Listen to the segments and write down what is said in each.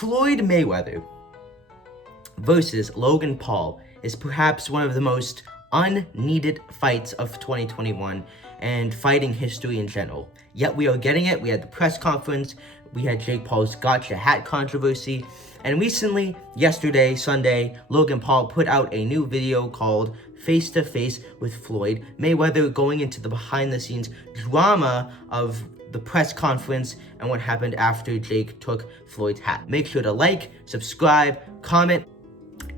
Floyd Mayweather versus Logan Paul is perhaps one of the most unneeded fights of 2021 and fighting history in general. Yet we are getting it. We had the press conference, we had Jake Paul's gotcha hat controversy, and recently, yesterday, Sunday, Logan Paul put out a new video called Face to Face with Floyd Mayweather, going into the behind the scenes drama of the press conference and what happened after Jake took Floyd's hat. Make sure to like, subscribe, comment.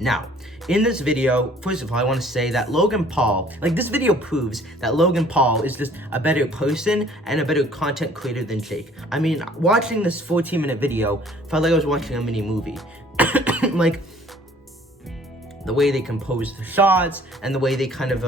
Now, in this video, first of all, I want to say that Logan Paul, this video proves that Logan Paul is just a better person and a better content creator than Jake. I mean, watching this 14-minute video felt like I was watching a mini movie. Like, the way they composed the shots and the way they kind of,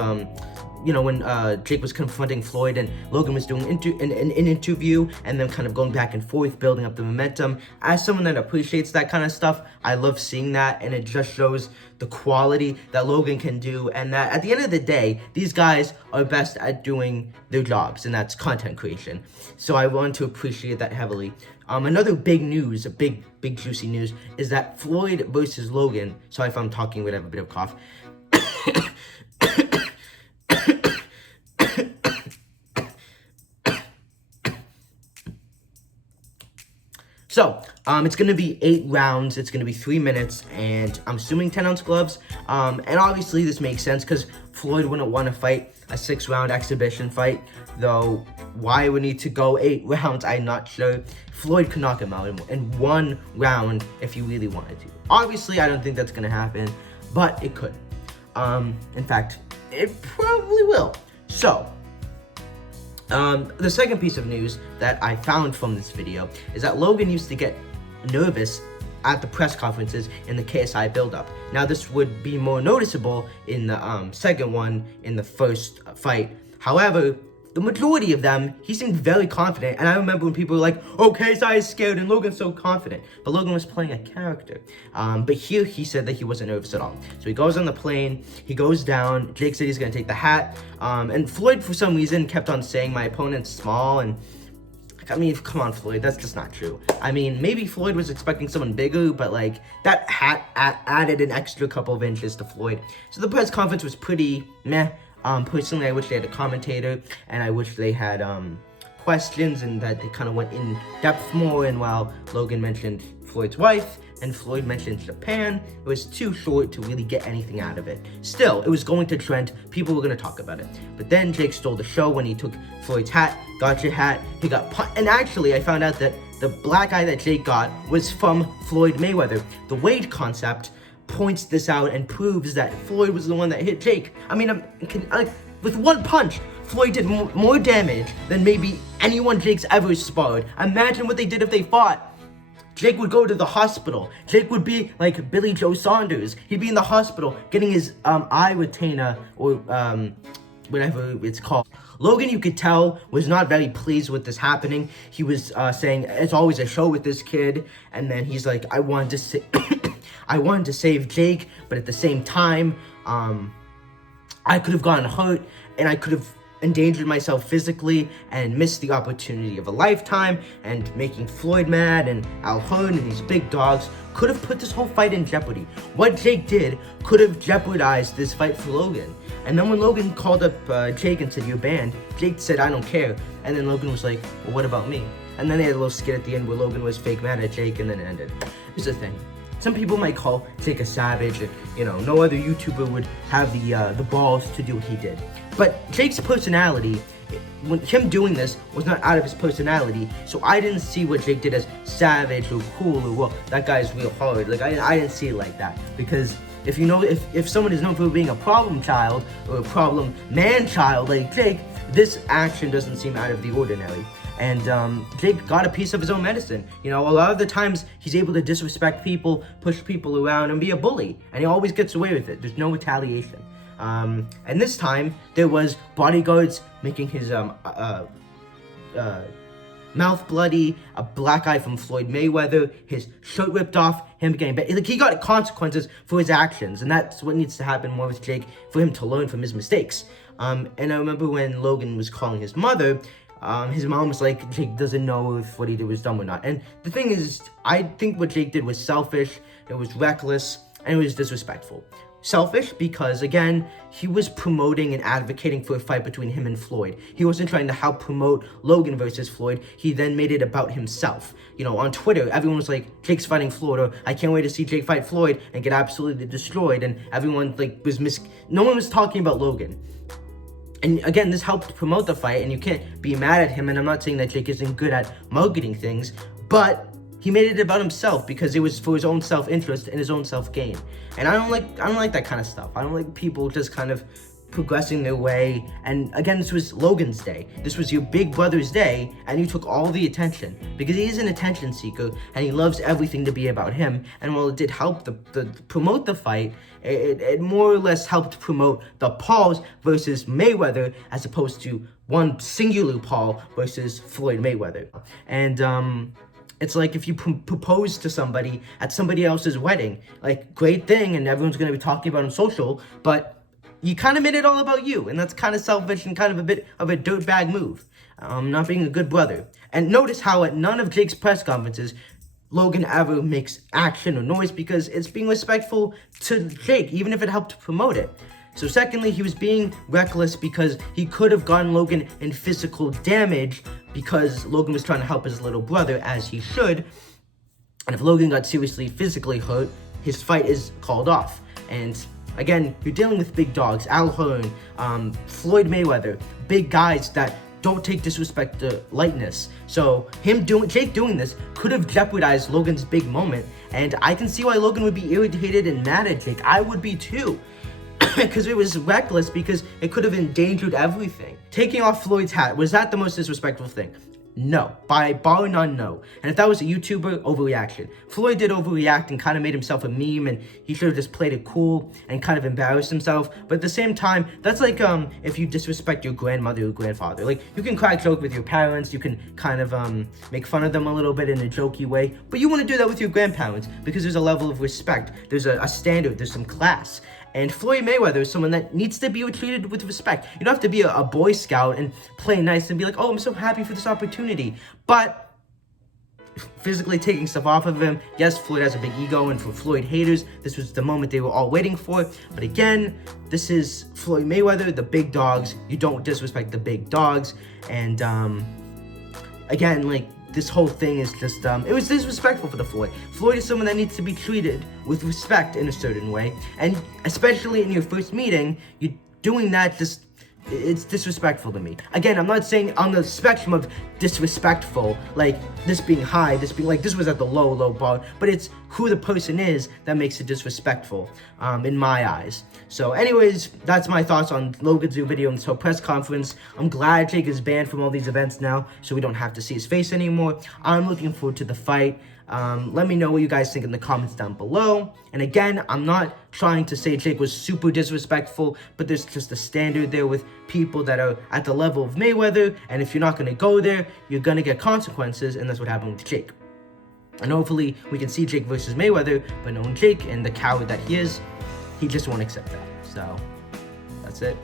when Jake was confronting Floyd and Logan was doing an interview and then kind of going back and forth, building up the momentum. As someone that appreciates that kind of stuff, I love seeing that, and it just shows the quality that Logan can do, and that at the end of the day, these guys are best at doing their jobs, and that's content creation. So I want to appreciate that heavily. Another big news, big juicy news, is that Floyd versus Logan, sorry if I'm talking with a bit of cough, So, it's going to be 8 rounds, it's going to be 3 minutes, and I'm assuming 10-ounce gloves, and obviously this makes sense, because Floyd wouldn't want to fight a 6-round exhibition fight, though why would need to go 8 rounds, I'm not sure. Floyd could knock him out in 1 round if he really wanted to. Obviously, I don't think that's going to happen, but it could. In fact, it probably will. So, the second piece of news that I found from this video is that Logan used to get nervous at the press conferences in the KSI build-up. Now, this would be more noticeable in the second one, in the first fight. However, the majority of them, he seemed very confident, and I remember when people were like, oh, KSI is scared and Logan's so confident. But Logan was playing a character. But here, he said that he wasn't nervous at all. So he goes on the plane, he goes down, Jake said he's gonna take the hat, and Floyd, for some reason, kept on saying, my opponent's small, and I mean, come on, Floyd, that's just not true. I mean, maybe Floyd was expecting someone bigger, but that hat added an extra couple of inches to Floyd. So the press conference was pretty meh. Personally, I wish they had a commentator, and I wish they had questions, and that they kind of went in depth more. And while Logan mentioned Floyd's wife and Floyd mentioned Japan, it was too short to really get anything out of it. Still, it was going to trend. People were going to talk about it. But then Jake stole the show when he took Floyd's hat, gotcha hat. He got and actually, I found out that the black eye that Jake got was from Floyd Mayweather. The Wade concept points this out and proves that Floyd was the one that hit Jake. I mean, with one punch, Floyd did more damage than maybe anyone Jake's ever sparred. Imagine what they did if they fought. Jake would go to the hospital. Jake would be like Billy Joe Saunders. He'd be in the hospital getting his eye retainer, or whatever it's called. Logan, you could tell, was not very pleased with this happening. He was saying, it's always a show with this kid. And then he's like, I wanted to save Jake, but at the same time, I could have gotten hurt, and I could have endangered myself physically and missed the opportunity of a lifetime, and making Floyd mad and Al Hearn and these big dogs could have put this whole fight in jeopardy. What Jake did could have jeopardized this fight for Logan. And then when Logan called up Jake and said, you're banned, Jake said, I don't care. And then Logan was like, well, what about me? And then they had a little skit at the end where Logan was fake mad at Jake, and then it ended. Here's the thing. Some people might call Jake a savage, and no other YouTuber would have the balls to do what he did. But Jake's personality, when him doing this, was not out of his personality. So I didn't see what Jake did as savage or cool or, well, that guy's real hard. I didn't see it like that, because if someone is known for being a problem child or a problem man child like Jake, this action doesn't seem out of the ordinary. And Jake got a piece of his own medicine. A lot of the times he's able to disrespect people, push people around, and be a bully. And he always gets away with it. There's no retaliation. And this time, there was bodyguards making his mouth bloody, a black eye from Floyd Mayweather, his shirt ripped off, him getting he got consequences for his actions. And that's what needs to happen more with Jake, for him to learn from his mistakes. And I remember when Logan was calling his mother, His mom was like, Jake doesn't know if what he did was dumb or not. And the thing is, I think what Jake did was selfish, it was reckless, and it was disrespectful. Selfish because, again, he was promoting and advocating for a fight between him and Floyd. He wasn't trying to help promote Logan versus Floyd. He then made it about himself. You know, on Twitter, everyone was like, Jake's fighting Floyd, or I can't wait to see Jake fight Floyd and get absolutely destroyed. And everyone, like, no one was talking about Logan. And again, this helped promote the fight, and you can't be mad at him. And I'm not saying that Jake isn't good at marketing things, but he made it about himself because it was for his own self-interest and his own self-gain. And I don't like that kind of stuff. I don't like people just kind of progressing their way. And again, this was Logan's day. This was your big brother's day, and you took all the attention because he is an attention seeker and he loves everything to be about him. And while it did help promote the fight, it more or less helped promote the Pauls versus Mayweather as opposed to one singular Paul versus Floyd Mayweather. And it's like if you propose to somebody at somebody else's wedding, like, great thing, and everyone's going to be talking about it on social, but you kind of made it all about you, and that's kind of selfish and kind of a bit of a dirtbag move, not being a good brother. And notice how at none of Jake's press conferences, Logan ever makes action or noise because it's being respectful to Jake, even if it helped promote it. So secondly, he was being reckless because he could have gotten Logan in physical damage because Logan was trying to help his little brother, as he should. And if Logan got seriously physically hurt, his fight is called off. And again, you're dealing with big dogs, Al Hearn, Floyd Mayweather, big guys that don't take disrespect to lightness. So Jake doing this could have jeopardized Logan's big moment. And I can see why Logan would be irritated and mad at Jake. I would be too. Because it was reckless, because it could have endangered everything. Taking off Floyd's hat, was that the most disrespectful thing? No. By bar none, no. And if that was a YouTuber, overreaction. Floyd did overreact and kind of made himself a meme, and he should have just played it cool and kind of embarrassed himself. But at the same time, that's like if you disrespect your grandmother or grandfather. Like, you can crack joke with your parents, you can kind of make fun of them a little bit in a jokey way, but you want to do that with your grandparents because there's a level of respect, there's a standard, there's some class. And Floyd Mayweather is someone that needs to be treated with respect. You don't have to be a Boy Scout and play nice and be like, oh, I'm so happy for this opportunity. But physically taking stuff off of him, yes, Floyd has a big ego, and for Floyd haters, this was the moment they were all waiting for. But again, this is Floyd Mayweather, the big dogs. You don't disrespect the big dogs. And again, like, this whole thing is just, it was disrespectful for the Floyd. Floyd is someone that needs to be treated with respect in a certain way. And especially in your first meeting, you doing that it's disrespectful to me. Again, I'm not saying on the spectrum of disrespectful, like this being high, this being like, this was at the low bar, but it's who the person is that makes it disrespectful, in my eyes. So anyways, that's my thoughts on Logan's new video and this whole press conference. I'm glad Jake is banned from all these events now, so we don't have to see his face anymore. I'm looking forward to the fight. Let me know what you guys think in the comments down below. And again, I'm not trying to say Jake was super disrespectful, but there's just a standard there with people that are at the level of Mayweather, and if you're not going to go there, you're going to get consequences, and that's what happened with Jake. And hopefully we can see Jake versus Mayweather, but knowing Jake and the coward that he is, he just won't accept that. So that's it.